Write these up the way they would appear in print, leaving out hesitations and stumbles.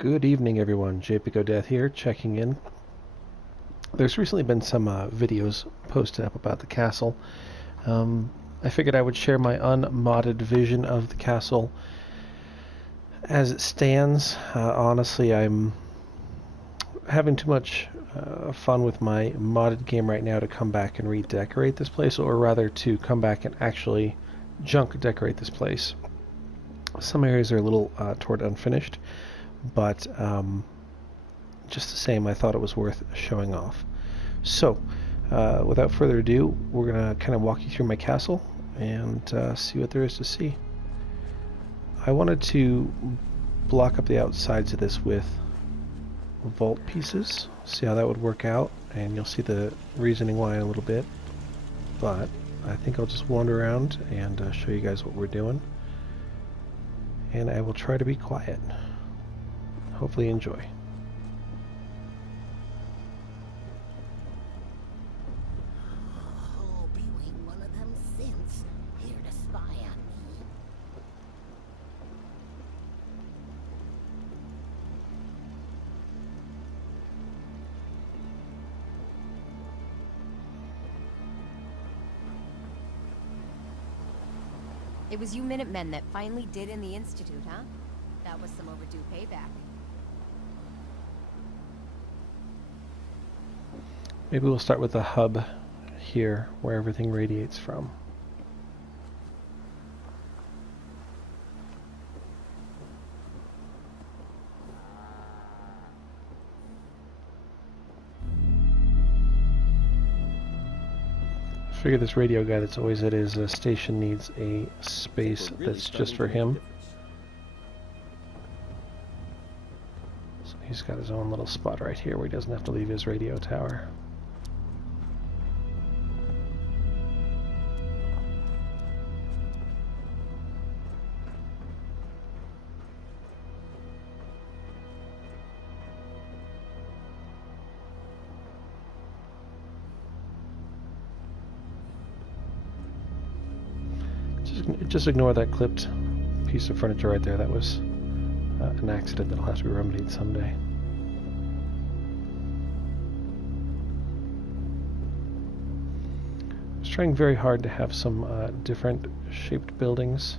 Good evening, everyone. JPicoDeath here, checking in. There's recently been some videos posted up about the castle. I figured I would share my unmodded vision of the castle as it stands. Honestly, I'm having too much fun with my modded game right now to come back and redecorate this place, or rather to come back and actually junk decorate this place. Some areas are a little toward unfinished, but just the same, I thought it was worth showing off. So, without further ado, we're going to kind of walk you through my castle and see what there is to see. I wanted to block up the outsides of this with vault pieces, see how that would work out, and you'll see the reasoning why in a little bit. But I think I'll just wander around and show you guys what we're doing. And I will try to be quiet. Hopefully you enjoy. Hope you ain't one of them synths here to spy on me. It was you Minutemen that finally did in the Institute, huh? That was some overdue payback. Maybe we'll start with the hub here, where everything radiates from. I figure this radio guy that's always at his station needs a space that's just for him. So he's got his own little spot right here where he doesn't have to leave his radio tower. Just ignore that clipped piece of furniture right there. That was an accident that'll have to be remedied someday. I was trying very hard to have some different shaped buildings,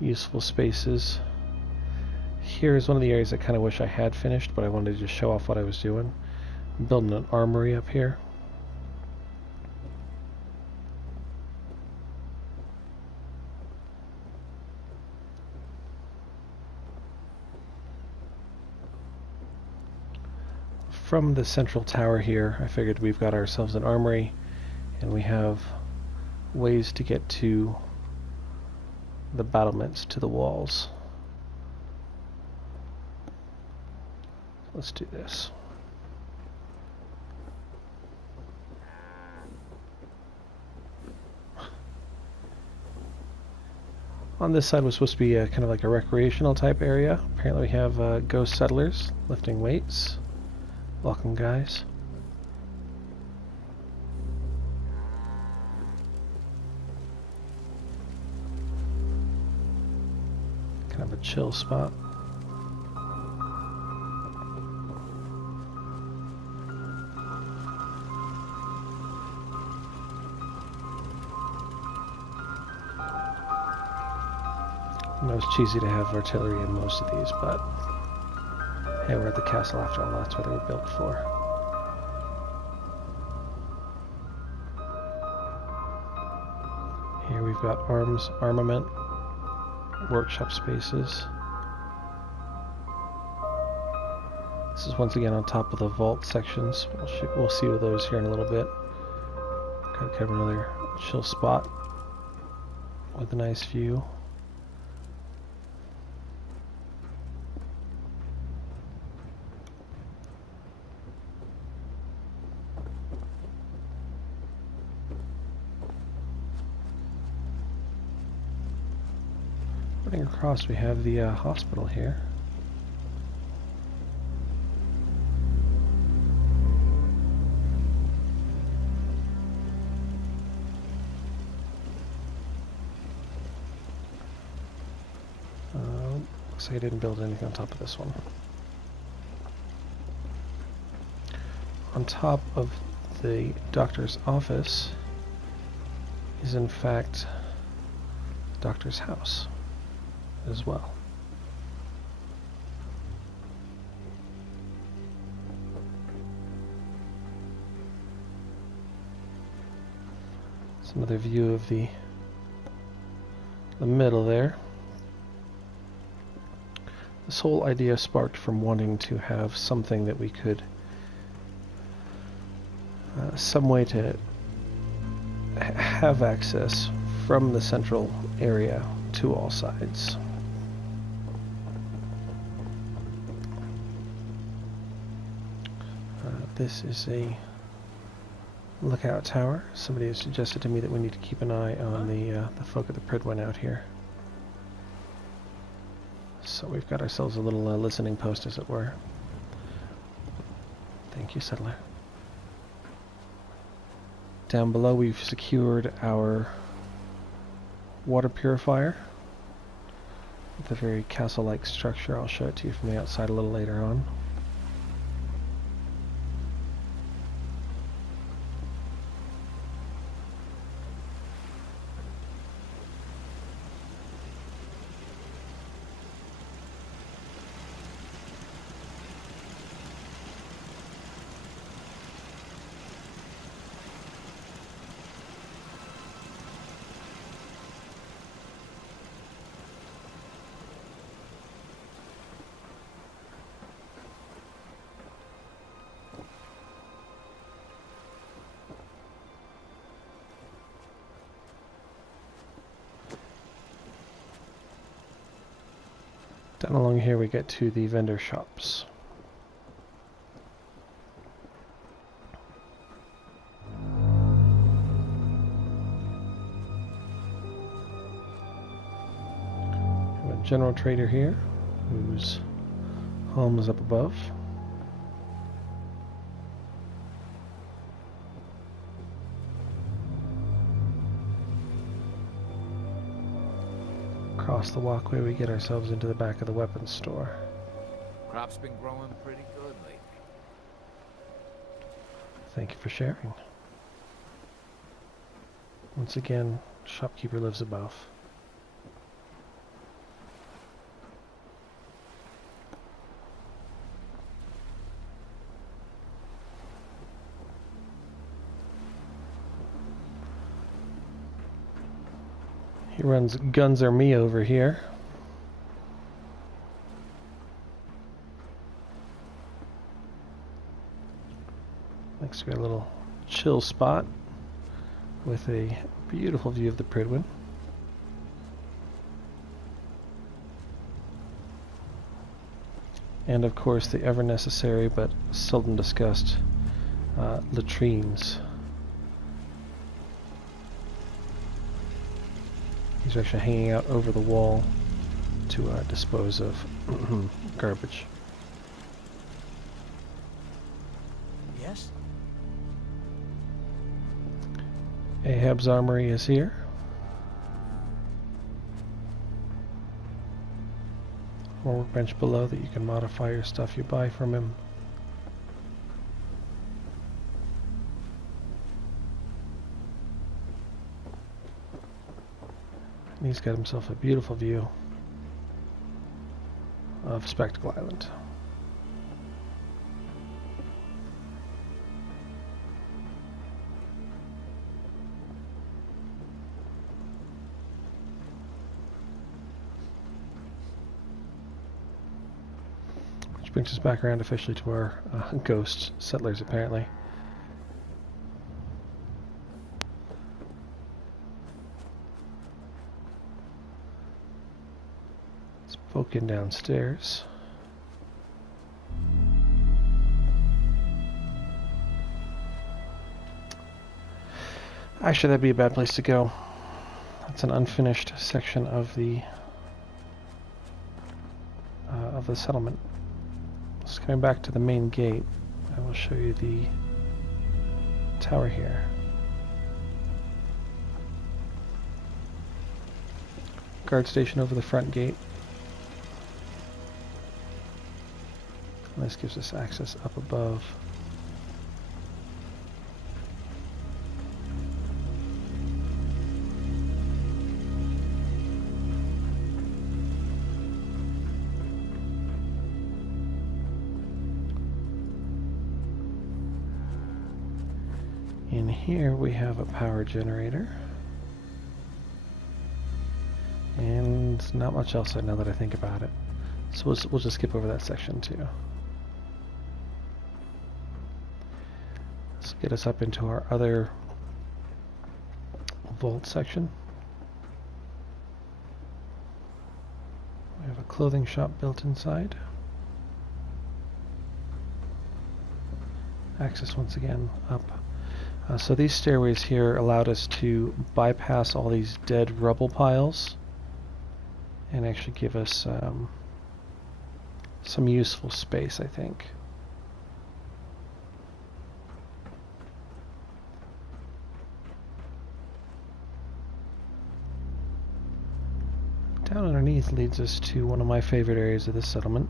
useful spaces. Here's one of the areas I kind of wish I had finished, but I wanted to just show off what I was doing. I'm building an armory up here. From the central tower here, I figured we've got ourselves an armory, and we have ways to get to the battlements, to the walls. Let's do this. On this side was supposed to be kind of like a recreational type area. Apparently we have ghost settlers lifting weights. Welcome, guys. Kind of a chill spot. I know it's cheesy to have artillery in most of these, but hey, we're at the castle after all. That's what they were built for. Here we've got armament, workshop spaces. This is once again on top of the vault sections. We'll see with those here in a little bit. Kind of another chill spot with a nice view. Running across, we have the hospital here. Looks like I didn't build anything on top of this one. on top of the doctor's office is in fact the doctor's house as well. Another view of the middle there. This whole idea sparked from wanting to have something that we could some way to have access from the central area to all sides. This is a lookout tower. Somebody has suggested to me that we need to keep an eye on the folk of the Pridwen out here. So we've got ourselves a little listening post, as it were. Thank you, settler. Down below we've secured our water purifier with a very castle-like structure. I'll show it to you from the outside a little later on. Down along here we get to the vendor shops. We have a general trader here whose home is up above. Across the walkway we get ourselves into the back of the weapons store. Crop's been growing pretty good lately. Thank you for sharing. Once again, shopkeeper lives above. He runs Guns Are Me over here. Next we got a little chill spot with a beautiful view of the Pridwen. And of course the ever necessary but seldom discussed latrines. These are actually hanging out over the wall to dispose of garbage. Yes? Ahab's armory is here. A workbench below that you can modify your stuff you buy from him. And he's got himself a beautiful view of Spectacle Island. Which brings us back around officially to our ghost settlers, apparently. Spoken downstairs. Actually, that'd be a bad place to go. That's an unfinished section of the settlement. Just coming back to the main gate, I will show you the tower here. Guard station over the front gate. And this gives us access up above here we have a power generator. And not much else now that I think about it. So we'll just skip over that section too. Let's get us up into our other vault section. We have a clothing shop built inside. Access once again up. So these stairways here allowed us to bypass all these dead rubble piles and actually give us some useful space, I think. Down underneath leads us to one of my favorite areas of this settlement,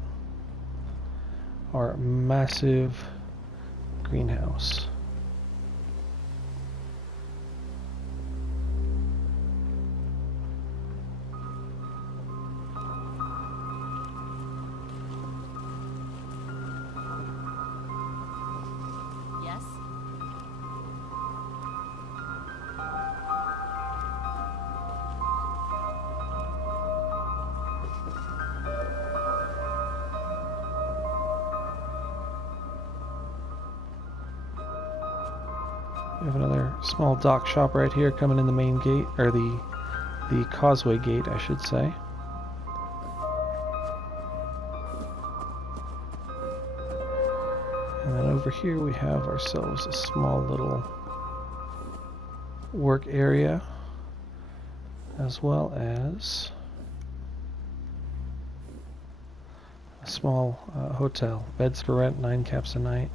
our massive greenhouse. Yes? We have another small dock shop right here coming in the main gate, or the causeway gate, I should say. And then over here we have ourselves a small little work area, as well as a small hotel. Beds for rent, 9 caps a night.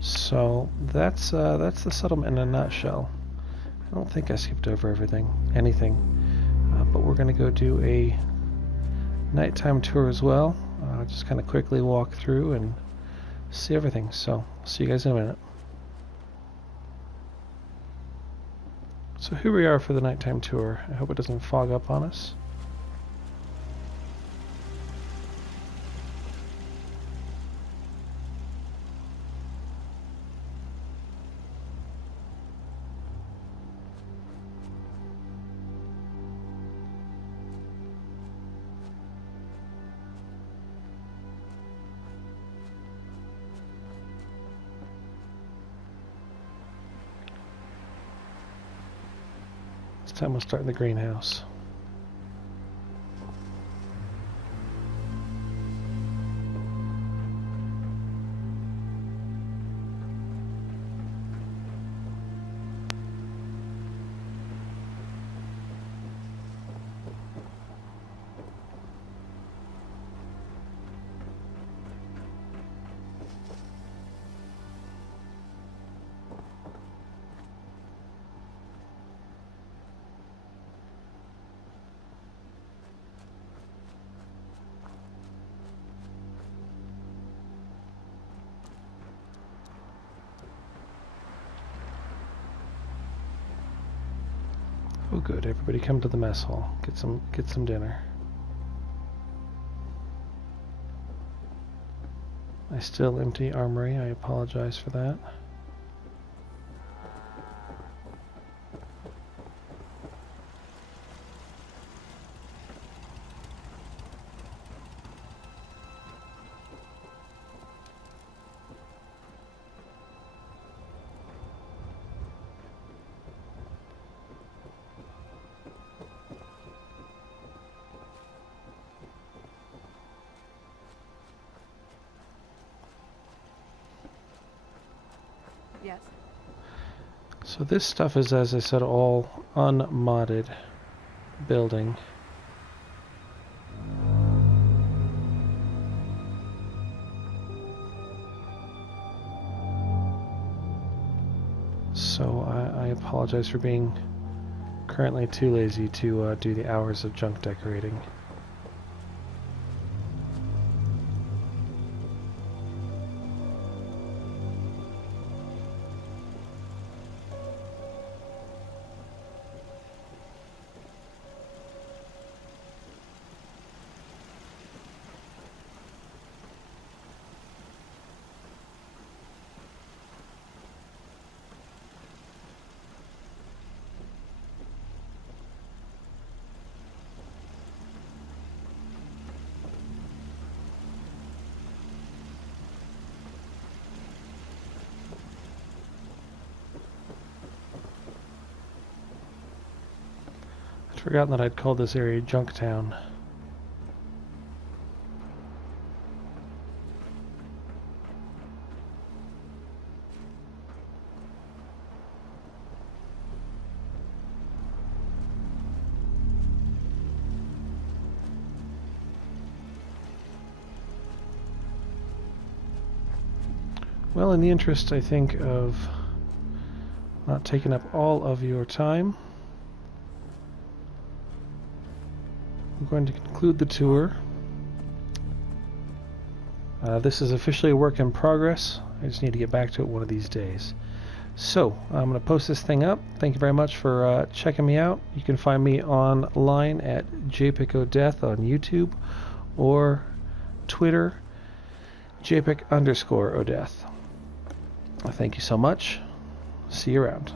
So that's the settlement in a nutshell. I don't think I skipped over anything, but we're gonna go do a nighttime tour as well. Just kind of quickly walk through and see everything. So I'll see you guys in a minute. So here we are for the nighttime tour. I hope it doesn't fog up on us. This time we'll start in the greenhouse. Oh good, everybody come to the mess hall. Get some dinner. I still empty armory, I apologize for that. Yes. So this stuff is, as I said, all unmodded building. So I apologize for being currently too lazy to do the hours of junk decorating. Forgotten that I'd called this area Junktown. Well, in the interest, I think, of not taking up all of your time, I'm going to conclude the tour. This is officially a work in progress. I just need to get back to it one of these days. So, I'm going to post this thing up. Thank you very much for checking me out. You can find me online at jpickodeath on YouTube or Twitter, jpic_odeath. Thank you so much. See you around.